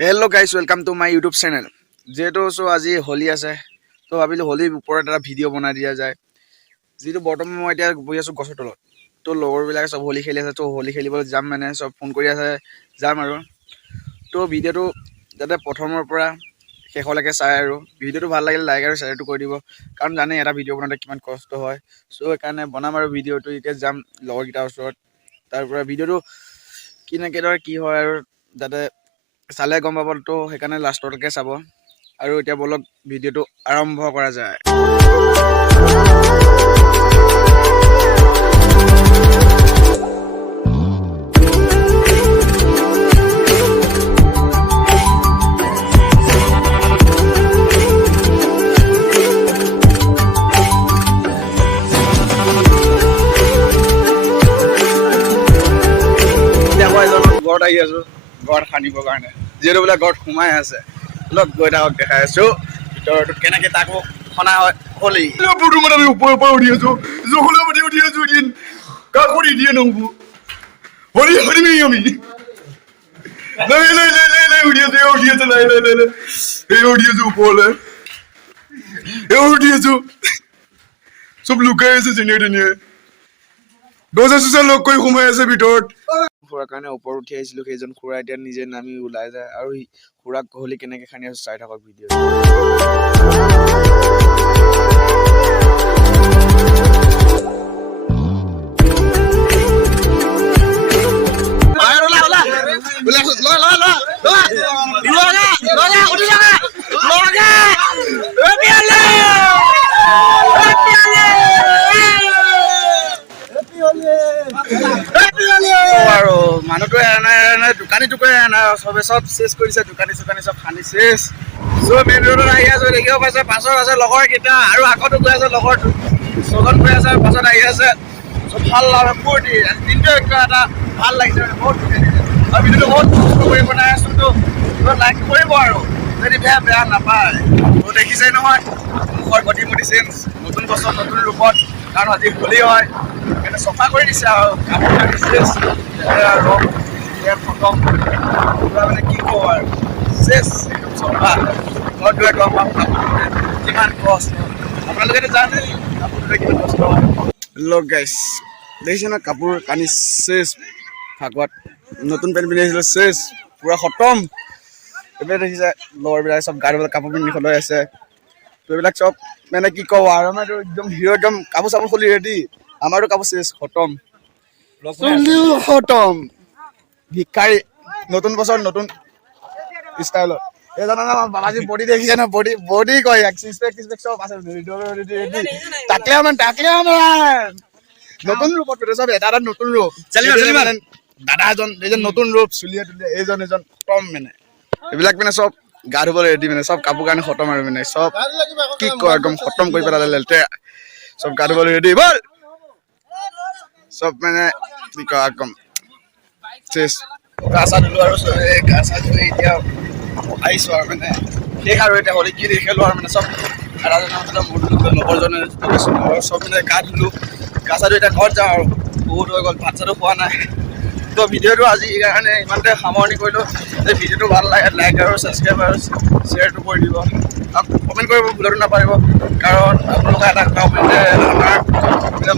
Hello guys, welcome to my YouTube channel. যেহেতু আজি হোলি আছে তো ভাবিলোঁ হোলিৰ ওপৰত এটা ভিডিঅ' বনাই দিয়া যায়। যিটো বৰ্তমান মই এতিয়া বহি আছোঁ গছৰ তলত। তো লগৰবিলাকে চব হোলি খেলি আছে, তো হোলি খেলিবলৈ যাম মানে চব ফোন কৰি আছে, যাম আৰু। তো ভিডিঅ'টো যাতে প্ৰথমৰ পৰা শেষলৈকে চাই আৰু ভিডিঅ'টো ভাল লাগিলে লাইক আৰু শ্বেয়াৰটো কৰি দিব, কাৰণ জানে এটা ভিডিঅ' বনাওঁতে কিমান কষ্ট হয়। চ' সেইকাৰণে বনাম আৰু ভিডিঅ'টো এতিয়া যাম লগৰকেইটাৰ ওচৰত। তাৰ পৰা ভিডিঅ'টো কেনেদৰে কি হয় আৰু যাতে চালে গম পাব, তো সেইকাৰণে লাষ্টলৈকে চাব। আৰু এতিয়া বলক ভিডিঅ'টো আৰম্ভ কৰা যায়। ঘৰত আহি আছো, ঘৰত সানিবৰ কাৰণে, যিহেতু বোলে ঘৰত সোমাই আছে। লগ গৈ থাকক, দেখাই আছো ভিতৰতো কেনেকে তাকো সনা হয় হোলি। ওপৰৰ পৰা উঠি আছো, জখলা মাতি উঠি আছো, এদিন কাকো নিদিয়ে নহব হোলি হোলি আমি উঠি আছো, উঠি আছো ওপৰলৈ, উঠি আছো, চব লুকাই আছে যেনিয়ে তেনিয়ে, দৰ্জা চৰ্জা লগ কৰি সোমাই আছে ভিতৰত। খুৰাৰ কাৰণে ওপৰত উঠি আহিছিলো, সেইজন খুৰা এতিয়া নিজে নামি ওলাই যায়। আৰু খুৰাক হোলি কেনেকে খানি আছো চাই থাকক ভিডিঅ'। আৰু মানুহটোৱে দোকানী চবে চব চেছ কৰিছে, দোকানী চোকানী চব খানি চেছ। চব মেইন ৰোডত আহি আছো, দেখিব পাইছে পাছত আছে লগৰ কেইটা, আৰু আগতো গৈ আছে লগৰ ছজন গৈ আছে, পাছত আহি আছে। চব ভাল লাগে, ফূৰ্তি দিনটো এটা ভাল লাগিছে, বহুত ধুনীয়া লাগিছে। আৰু ভিডিঅ'টো বহুত কষ্ট কৰি বনাই আছো, তো লাইক কৰিব আৰু যদি বেয়া নাপায়। তো দেখিছে নহয় মুখৰ গতিমতি চেঞ্জ, নতুন বছৰ নতুন ৰূপত, কাৰণ আজি হোলি হয়। সেইকাৰণে চফা কৰি দিছে আৰু কাপোৰ কানি চেছ, ৰং খতম, মানে কি কওঁ আৰু চেছ একদম চফা। ঘৰত গৈ গম পাম কাপোৰ কিমান কষ্ট, আপোনালোকেতো জানেই কাপোৰ কিমান কষ্ট হয়। লগ গাইছ দেখিছে ন, কাপোৰ কানি চেছ, ফাকুৱাত নতুন পেণ্ট পিন্ধি আহিছিলোঁ, চেছ পুৰা খতম। এইবিলাক দেখিছে লগৰবিলাক চব গা ধুবলৈ কাপোৰ পিন্ধি লৈ আছে। তো এইবিলাক চব মানে কি কওঁ আৰু, আমাৰতো একদম হিৰ' একদম কাপোৰ চাপোৰ খুলি ৰেডি, আমাৰতো কাপোৰ চেছ খতম, খতম। ভিক্ষাৰী নতুন বছৰ নতুন ষ্টাইলত। এই জানা বাবাজী বডি দেখিছে ন, বডি কয় ছিক্স পেক চব আছে, টাকলে নতুন ৰূপত চব এটা নতুন ৰূপ। দাদা এজন নতুন ৰূপ, চুলিয়া তুলিয়া এজন খতম মানে। এইবিলাক মানে চব গা ধুবলৈ ৰেডি, মানে চব কাপোৰ কাৰণে খতম আৰু মানে চব কি কয় একদম খতম কৰি পেলালে লেতেৰা, চব গা ধুবলৈ ৰেডি বল, চব মানে কি কয় একদম চেছ। গা চা ধুলো আৰু গা চা ধুই এতিয়া আহিছো আৰু মানে শেষ আৰু এতিয়া হোলি কি খেলো আৰু মানে চব লগৰজনে চব মানে গা ধুলো, গা চা ধুই এতিয়া ঘৰত যাওঁ আৰু বহুত হৈ গ'ল, ভাত চাতো খোৱা নাই। তো ভিডিঅ'টো আজি কাৰণে ইমানতে সামৰণি কৰিলোঁ। এই ভিডিঅ'টো ভাল লাগে লাইক আৰু ছাবস্ক্ৰাইব আৰু শ্বেয়াৰটো কৰি দিব, আৰু কমেণ্ট কৰিব ভুলতো নাপাৰিব, কাৰণ আপোনালোকে এটা কমেণ্টে আমাৰ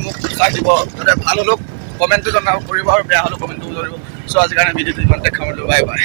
মোক উৎসাহ দিব, যাতে ভাল হ'লেও কমেণ্টটো জনাব কৰিব আৰু বেয়া হ'লেও কমেণ্টটো কৰিব। চ' আজিৰ কাৰণে ভিডিঅ'টো ইমানতে সামৰিলোঁ, বাই বাই।